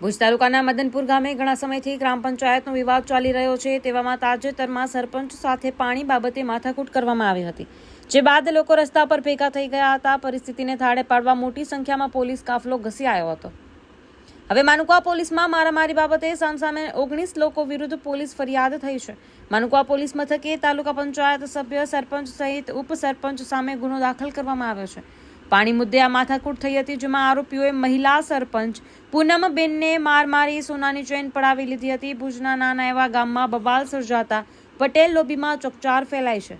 ભુજ તાલુકાના મદનપુર ગામે ઘણા સમયથી ગ્રામ પંચાયતનો વિવાદ ચાલી રહ્યો છે। તેવામાં તાજેતરમાં સરપંચ સાથે પાણી બાબતે માથાકૂટ કરવામાં આવી હતી, જે બાદ લોકો રસ્તા પર ભેગા થઈ ગયા હતા। પરિસ્થિતિને થાળે પાડવા મોટી સંખ્યામાં પોલીસ કાફલો ઘસી આવ્યો હતો। હવે માનુકા પોલીસમાં મારામારી બાબતે સામસામે 19 લોકો વિરુદ્ધ પોલીસ ફરિયાદ થઈ છે। માનુકા પોલીસ મથકે તાલુકા પંચાયત સભ્ય, સરપંચ સહિત ઉપસરપંચ સામે ગુનો દાખલ કરવામાં આવ્યો છે। પાણી મુદ્દે આ માથાકૂટ થઈ હતી, જેમાં આરોપીઓએ મહિલા સરપંચ પૂનમબેનને માર મારી સોનાની ચેન પડાવી લીધી હતી। ભુજના નાના એવા ગામમાં બબાલ સર્જાતા પટેલ લોબીમાં ચકચાર ફેલાઈ છે।